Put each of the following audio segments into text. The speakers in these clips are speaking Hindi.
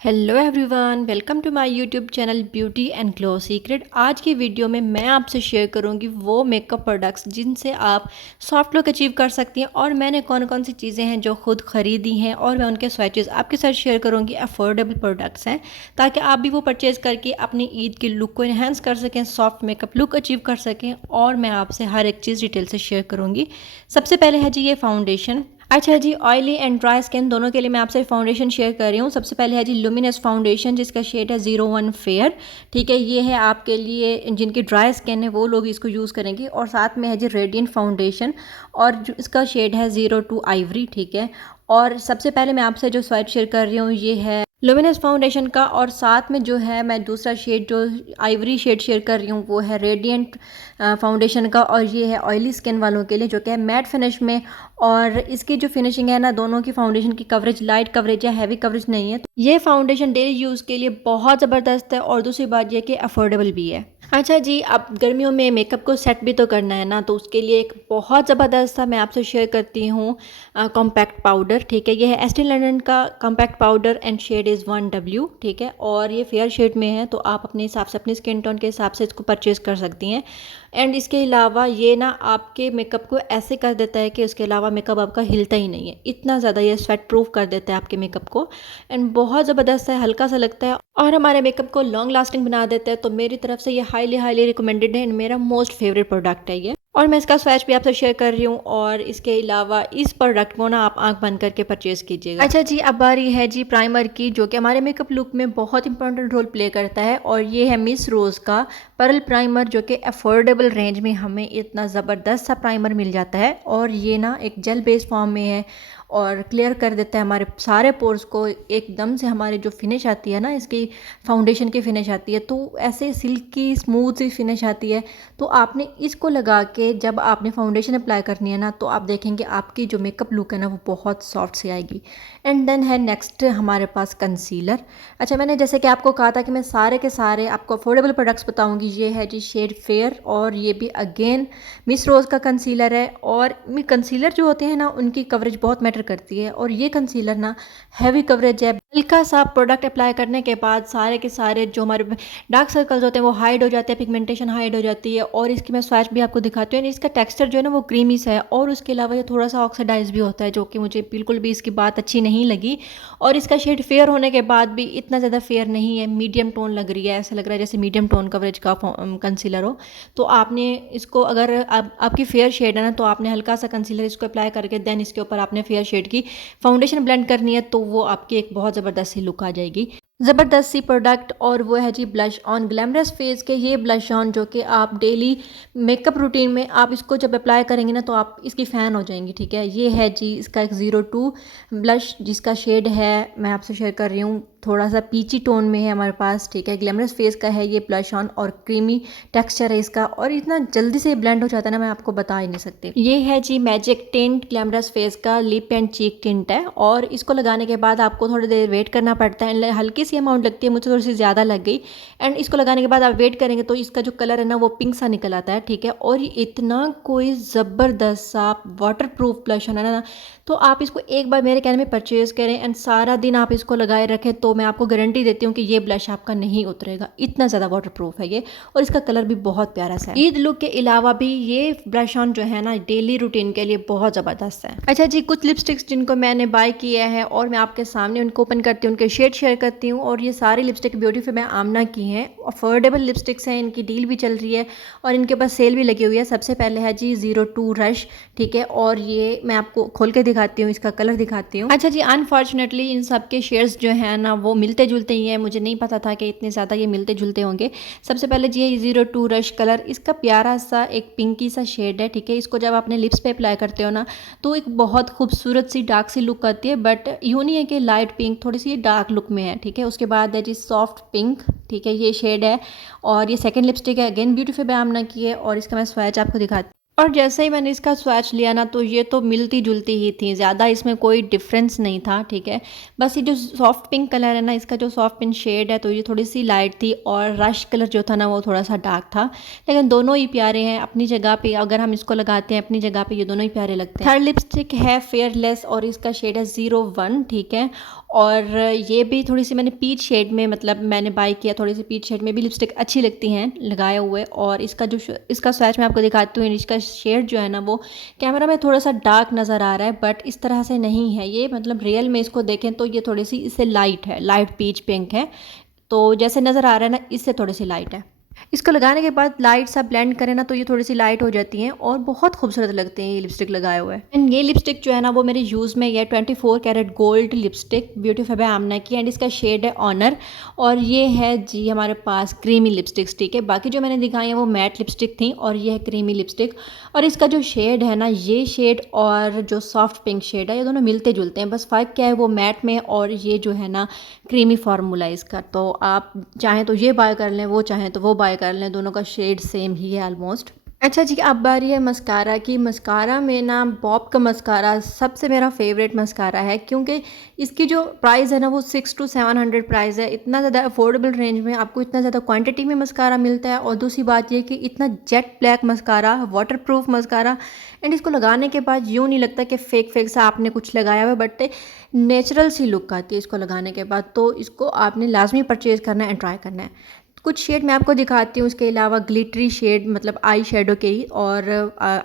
Hello everyone, welcome to my YouTube channel beauty and glow secret. आज की वीडियो में मैं आपसे शेयर करूंगी वो मेकअप प्रोडक्ट्स जिनसे आप सॉफ्ट लुक अचीव कर सकती हैं और मैंने कौन कौन सी चीज़ें हैं जो खुद ख़रीदी हैं और मैं उनके स्वैचेस आपके साथ शेयर करूंगी। अफोर्डेबल प्रोडक्ट्स हैं ताकि आप भी वो परचेज़ करके अपनी ईद की लुक को इन्हेंस कर सकें, सॉफ्ट मेकअप लुक अचीव कर सकें। और मैं आपसे हर एक चीज़ डिटेल से शेयर करूँगी। सबसे पहले है जी ये फाउंडेशन। अच्छा जी, ऑयली एंड ड्राई स्किन दोनों के लिए मैं आपसे फाउंडेशन शेयर कर रही हूँ। सबसे पहले है जी लुमिनस फाउंडेशन जिसका शेड है 01 फेयर। ठीक है, ये है आपके लिए जिनकी ड्राई स्किन है वो लोग इसको यूज़ करेंगे। और साथ में है जी रेडिएंट फाउंडेशन और इसका शेड है 02 आइवरी। ठीक है, और सबसे पहले मैं आपसे जो स्वेट शेयर कर रही हूँ ये है लुमिनस फाउंडेशन का, और साथ में जो है मैं दूसरा शेड जो आइवरी शेड शेयर कर रही हूँ वो है रेडिएंट फाउंडेशन का, और ये है ऑयली स्किन वालों के लिए जो कि है मैट फिनिश में। और इसकी जो फिनिशिंग है ना, दोनों की फाउंडेशन की कवरेज लाइट कवरेज या हैवी कवरेज नहीं है। तो ये फाउंडेशन डेली यूज़ के लिए बहुत ज़बरदस्त है और दूसरी बात यह कि अफोर्डेबल भी है। अच्छा जी, अब गर्मियों में मेकअप को सेट भी तो करना है ना, तो उसके लिए एक बहुत ज़बरदस्त सा मैं आपसे शेयर करती हूँ कॉम्पैक्ट पाउडर। ठीक है, ये है एस्टी लंडन का compact powder and shade is 1W। ठीक है, और ये फेयर शेड में है तो आप अपने हिसाब से अपनी स्किन टोन के हिसाब से इसको परचेज़ कर सकती हैं। एंड इसके अलावा ये ना आपके मेकअप को ऐसे कर देता है कि उसके अलावा मेकअप आपका हिलता ही नहीं है, इतना ज़्यादा ये स्वेट प्रूफ कर देता है आपके मेकअप को। एंड बहुत ज़बरदस्त है, हल्का सा लगता है और हमारे मेकअप को लॉन्ग लास्टिंग बना देता है। तो मेरी तरफ से ये हाईली हाईली रिकमेंडेड है एंड मेरा मोस्ट फेवरेट प्रोडक्ट है ये। और मैं इसका स्वैच भी आपसे शेयर कर रही हूँ। और इसके अलावा इस प्रोडक्ट को ना आप आंख बंद करके परचेज कीजिएगा। अच्छा जी, अब बारी है जी प्राइमर की, जो कि हमारे मेकअप लुक में बहुत इंपॉर्टेंट रोल प्ले करता है। और ये है मिस रोज़ का पर्ल प्राइमर, जो कि अफोर्डेबल रेंज में हमें इतना ज़बरदस्त सा प्राइमर मिल जाता है। और ये ना एक जेल बेस्ड फॉर्म में है और क्लियर कर देता है हमारे सारे पोर्स को एकदम से। हमारी जो फिनिश आती है ना, इसकी फाउंडेशन की फिनिश आती है तो ऐसे सिल्की स्मूथ सी फिनिश आती है। तो आपने इसको लगा के जब आपने फाउंडेशन अप्लाई करनी है ना, तो आप देखेंगे आपकी जो मेकअप लुक है ना वो बहुत सॉफ्ट सी आएगी। एंड देन है नेक्स्ट हमारे पास कंसीलर। अच्छा, मैंने जैसे कि आपको कहा था कि मैं सारे के सारे आपको अफोर्डेबल प्रोडक्ट्स बताऊंगी। ये है जी शेड फेयर और ये भी अगेन मिस रोज़ का कंसीलर है। और कंसीलर जो होते हैं ना उनकी कवरेज बहुत मैटर करती है, और ये कंसीलर ना हैवी कवरेज है। हल्का सा प्रोडक्ट अप्लाई करने के बाद सारे के सारे जो हमारे डार्क सर्कल्स होते हैं वो हाइड हो जाते हैं, पिगमेंटेशन हाइड हो जाती है। और इसकी मैं स्वैच भी आपको दिखाती हूँ। इसका टेक्सचर जो है ना वो क्रीमी सा है, और उसके अलावा ये थोड़ा सा ऑक्सीडाइज भी होता है, जो कि मुझे बिल्कुल भी इसकी बात अच्छी नहीं लगी। और इसका शेड फेयर होने के बाद भी इतना ज़्यादा फेयर नहीं है, मीडियम टोन लग रही है, ऐसा लग रहा है जैसे मीडियम टोन कवरेज का कंसीलर हो। तो आपने इसको अगर आपकी फेयर शेड है ना, तो आपने हल्का सा कंसीलर इसको अप्लाई करके देन इसके ऊपर आपने फेयर शेड की फाउंडेशन ब्लेंड करनी है, तो वो आपकी एक बहुत ज़बरदस्त सी लुक आ जाएगी। ज़बरदस्त सी प्रोडक्ट। और वो है जी ब्लश ऑन ग्लैमरस फेस के ये ब्लश ऑन, जो कि आप डेली मेकअप रूटीन में आप इसको जब अप्लाई करेंगे ना तो आप इसकी फ़ैन हो जाएंगी। ठीक है, ये है जी इसका एक 02 ब्लश जिसका शेड है मैं आपसे शेयर कर रही हूँ, थोड़ा सा पीची टोन में है हमारे पास। ठीक है, ग्लैमरस फेस का है ये ब्लश ऑन और क्रीमी टेक्सचर है इसका, और इतना जल्दी से ब्लेंड हो जाता है ना, मैं आपको बता ही नहीं सकती। ये है जी मैजिक टिंट ग्लैमरस फेस का लिप एंड चीक टिंट है, और इसको लगाने के बाद आपको थोड़ी देर वेट करना पड़ता है। हल्की सी अमाउंट लगती है, मुझे थोड़ी सी ज़्यादा लग गई। एंड इसको लगाने के बाद आप वेट करेंगे तो इसका जो कलर है ना वो पिंक सा निकल आता है। ठीक है, और ये इतना कोई ज़बरदस्त सा वाटर प्रूफ ब्लश है ना, तो आप इसको एक बार मेरे कहने में परचेज़ करें एंड सारा दिन आप इसको लगाए रखें तो मैं आपको गारंटी देती हूँ कि ये ब्लश आपका नहीं उतरेगा, इतना ज़्यादा वाटर प्रूफ है ये। और इसका कलर भी बहुत प्यारा सा है। ईद लुक के अलावा भी ये ब्लश ऑन जो है ना डेली रूटीन के लिए बहुत ज़बरदस्त है। अच्छा जी, कुछ लिपस्टिक्स जिनको मैंने बाय किया है और मैं आपके सामने उनको ओपन करती हूँ, उनके शेड शेयर करती हूँ। और ये सारी लिपस्टिक ब्यूटीफुल मैं आमना की हैं, अफोर्डेबल लिपस्टिक्स हैं, इनकी डील भी चल रही है और इनके पास सेल भी लगी हुई है। सबसे पहले है जी 02 रश। ठीक है, और ये मैं आपको खोल के दिखाती हूँ, इसका कलर दिखाती हूँ। अच्छा जी, अनफॉर्चुनेटली इन सब के शेड्स जो है ना वो मिलते जुलते ही हैं, मुझे नहीं पता था कि इतने ज़्यादा ये मिलते जुलते होंगे। सबसे पहले जी ये 02 रश कलर, इसका प्यारा सा एक पिंकी सा शेड है। ठीक है, इसको जब अपने लिप्स पे अप्लाई करते हो ना तो एक बहुत खूबसूरत सी डार्क सी लुक आती है, बट यूँ नहीं है कि लाइट पिंक, थोड़ी सी डार्क लुक में है। ठीक है, उसके बाद है जी सॉफ्ट पिंक। ठीक है, ये शेड है और ये सेकंड लिपस्टिक है, अगेन ब्यूटीफुल बामना की है। और इसका मैं स्वैच आपको दिखाती और जैसे ही मैंने इसका स्वैच लिया ना, तो ये तो मिलती-जुलती ही थी, ज़्यादा इसमें कोई डिफ़रेंस नहीं था, ठीक है। बस ये जो सॉफ्ट पिंक कलर है ना, इसका जो सॉफ्ट पिंक शेड है, तो ये थोड़ी-सी लाइट थी और रश कलर जो था ना, वो थोड़ा-सा डार्क था। लेकिन दोनों ही प्यारे हैं अपनी जगह पे, अगर हम इसको लगाते हैं अपनी जगह पे, ये दोनों ही प्यारे लगते हैं। थर्ड लिपस्टिक है फेयरलेस और इसका शेड है 01, ठीक है। और ये भी थोड़ी-सी मैंने पीच शेड में, मतलब मैंने बाय किया, थोड़ी-सी पीच शेड में भी लिपस्टिक अच्छी लगती हैं लगाए हुए। और इसका जो इसका स्वैच मैं आपको दिखाती हूँ, इसका शेड जो है ना, वो कैमरा में थोड़ा-सा डार्क नज़र आ रहा है, बट इस तरह से नहीं है ये, मतलब रियल में इसको देखें तो ये थोड़ी-सी इससे लाइट है, लाइट पीच पिंक है। तो जैसे नज़र आ रहा है ना, इससे थोड़ी-सी लाइट है। इसको लगाने के बाद लाइट सा ब्लेंड करें ना, तो ये थोड़ी सी लाइट हो जाती हैं और बहुत खूबसूरत लगते हैं ये लिपस्टिक लगाए हुए। एंड ये लिपस्टिक जो है ना, वो मेरे यूज़ में ये 24 carat gold lipstick beauty fab Aamna की, एंड इसका शेड है ऑनर। और ये है जी हमारे पास क्रीमी लिपस्टिक्स, ठीक है। बाकी जो मैंने दिखाई है वो मैट लिपस्टिक थी और ये है क्रीमी लिपस्टिक। और इसका जो शेड है ना, ये शेड और जो सॉफ्ट पिंक शेड है, ये दोनों मिलते जुलते हैं, बस फ़र्क क्या है वो मैट में, और ये जो है ना क्रीमी फार्मूला इसका। तो आप चाहें तो ये बाय कर लें, वो चाहें तो वो बाय कर लें, दोनों का शेड सेम ही है ऑलमोस्ट। अच्छा जी, अब बारी है मस्कारा की। मस्कारा में ना बॉब का मस्कारा सबसे मेरा फेवरेट मस्कारा है, क्योंकि इसकी जो प्राइस है ना, वो 600 to 700 प्राइस है। इतना ज़्यादा अफोर्डेबल रेंज में आपको इतना ज़्यादा क्वांटिटी में मस्कारा मिलता है। और दूसरी बात ये कि इतना jet black mascara, water proof mascara, and इसको लगाने के बाद यूँ नहीं लगता कि फ़ेक फ़ेक सा आपने कुछ लगाया हुआ है, बट नेचुरल सी लुक आती है इसको लगाने के बाद। तो इसको आपने लाजमी परचेज़ करना है एंड ट्राई करना है। कुछ शेड मैं आपको दिखाती हूँ, उसके अलावा ग्लिटरी शेड, मतलब आई शेडो के ही। और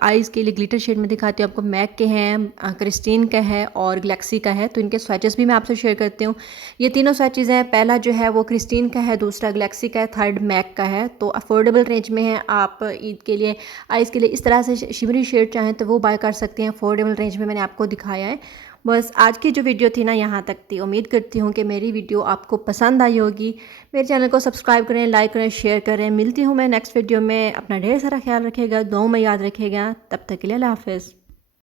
आईज़ के लिए ग्लिटर शेड में दिखाती हूँ आपको। मैक के हैं, क्रिस्टीन का है और गैलेक्सी का है, तो इनके स्वैचेस भी मैं आपसे शेयर करती हूँ। ये तीनों स्वैचेस हैं, पहला जो है वो क्रिस्टीन का है, दूसरा गैलेक्सी का है, थर्ड मैक का है। तो अफोर्डेबल रेंज में है। आप ईद के लिए, आईज़ के लिए इस तरह से शिमरी शेड चाहें तो वो बाय कर सकते हैं, अफोर्डेबल रेंज में मैंने आपको दिखाया है। बस आज की जो वीडियो थी ना, यहाँ तक थी। उम्मीद करती हूँ कि मेरी वीडियो आपको पसंद आई होगी। मेरे चैनल को सब्सक्राइब करें, लाइक करें, शेयर करें। मिलती हूँ मैं नेक्स्ट वीडियो में। अपना ढेर सारा ख्याल रखिएगा, दुआओं में याद रखिएगा। तब तक के लिए अल्लाह हाफ़िज़।